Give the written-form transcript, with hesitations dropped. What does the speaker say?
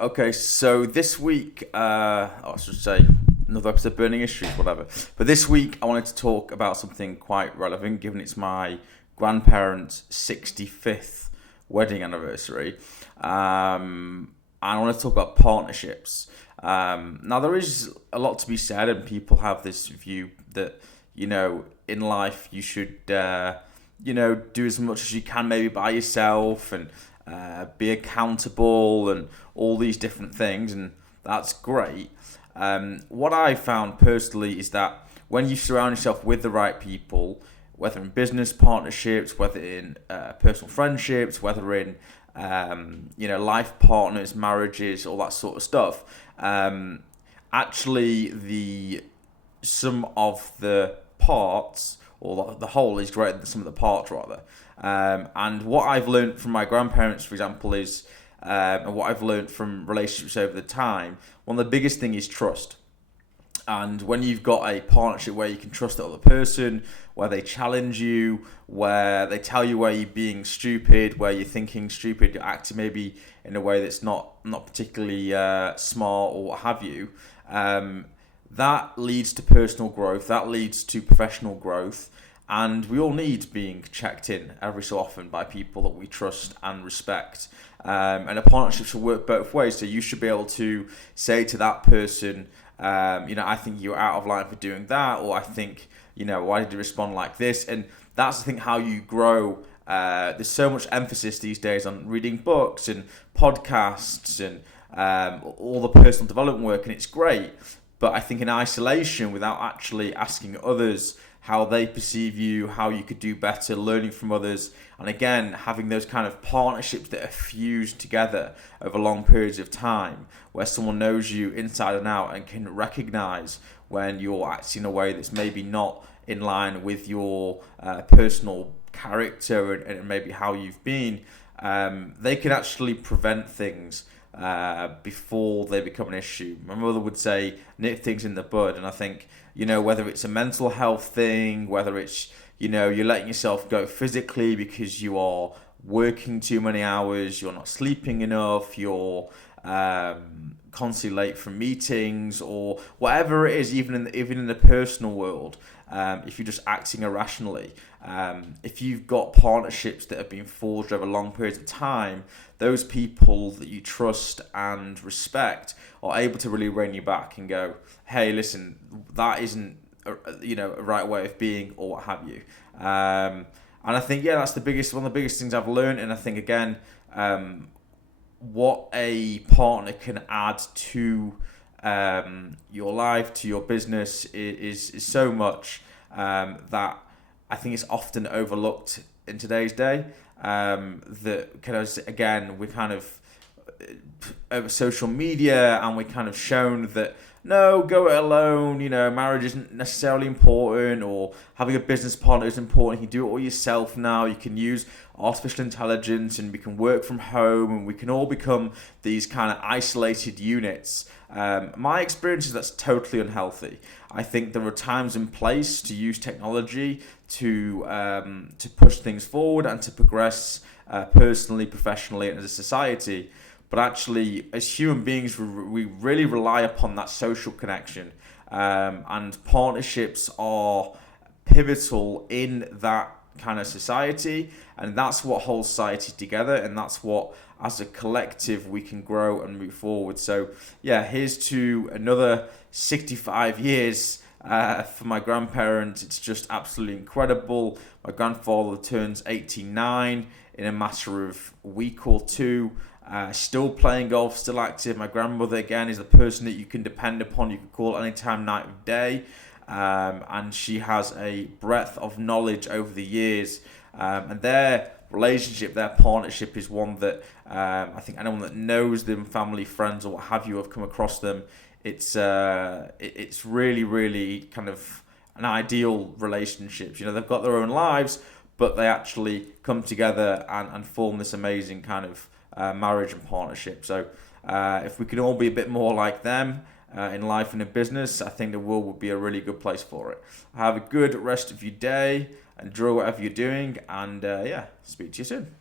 Okay, so this week, I should say another episode of Burning Issues, whatever. But this week, I wanted to talk about something quite relevant, given it's my grandparents' 65th wedding anniversary. And I want to talk about partnerships. Now, there is a lot to be said, and people have this view that, in life you should, do as much as you can maybe by yourself and be accountable and all these different things, and that's great. What I found personally is that when you surround yourself with the right people, whether in business partnerships, whether in personal friendships, whether in life partners, marriages, all that sort of stuff, actually the sum of the parts or the whole is greater than the sum of the parts, rather. And what I've learned from my grandparents, for example, is and what I've learned from relationships over the time, one of the biggest thing is trust. And when you've got a partnership where you can trust the other person, where they challenge you, where they tell you where you're being stupid, where you're thinking stupid, you're acting maybe in a way that's not particularly smart or what have you, that leads to personal growth, that leads to professional growth. And we all need being checked in every so often by people that we trust and respect. And a partnership should work both ways. So you should be able to say to that person, I think you're out of line for doing that, or I think, why did you respond like this? And that's, I think, how you grow. There's so much emphasis these days on reading books and podcasts and all the personal development work, and it's great. But I think in isolation, without actually asking others how they perceive you, how you could do better, learning from others, and again, having those kind of partnerships that are fused together over long periods of time, where someone knows you inside and out and can recognize when you're acting in a way that's maybe not in line with your personal character and maybe how you've been, they can actually prevent things before they become an issue. My mother would say, nip things in the bud, and I think, whether it's a mental health thing, whether it's, you're letting yourself go physically because you are working too many hours, you're not sleeping enough, you're constantly late for meetings, or whatever it is, even in the personal world, if you're just acting irrationally, if you've got partnerships that have been forged over long periods of time, those people that you trust and respect are able to really rein you back and go, hey, listen, that isn't a right way of being, or what have you. And I think, that's one of the biggest things I've learned. And I think, again, what a partner can add to your life, to your business, is so much that I think it's often overlooked in today's day. That kind of, again, we kind of over social media, and we kind of shown that no, go it alone, marriage isn't necessarily important, or having a business partner is important. You can do it all yourself now. You can use artificial intelligence, and we can work from home, and we can all become these kind of isolated units. My experience is that's totally unhealthy. I think there are times and place to use technology to push things forward and to progress personally, professionally, and as a society. But actually, as human beings, we really rely upon that social connection, and partnerships are pivotal in that kind of society, and that's what holds society together, and that's what, as a collective, we can grow and move forward. So, here's to another 65 years for my grandparents. It's just absolutely incredible. My grandfather turns 89 in a matter of a week or two. Still playing golf, still active. My grandmother, again, is the person that you can depend upon. You can call anytime, night or day. And she has a breadth of knowledge over the years. And their relationship, their partnership is one that I think anyone that knows them, family, friends, or what have you, have come across them. It's really, really kind of an ideal relationship. They've got their own lives, but they actually come together and form this amazing kind of marriage and partnership. So if we can all be a bit more like them in life and in business, I think the world would be a really good place for it. Have a good rest of your day. Enjoy whatever you're doing, and speak to you soon.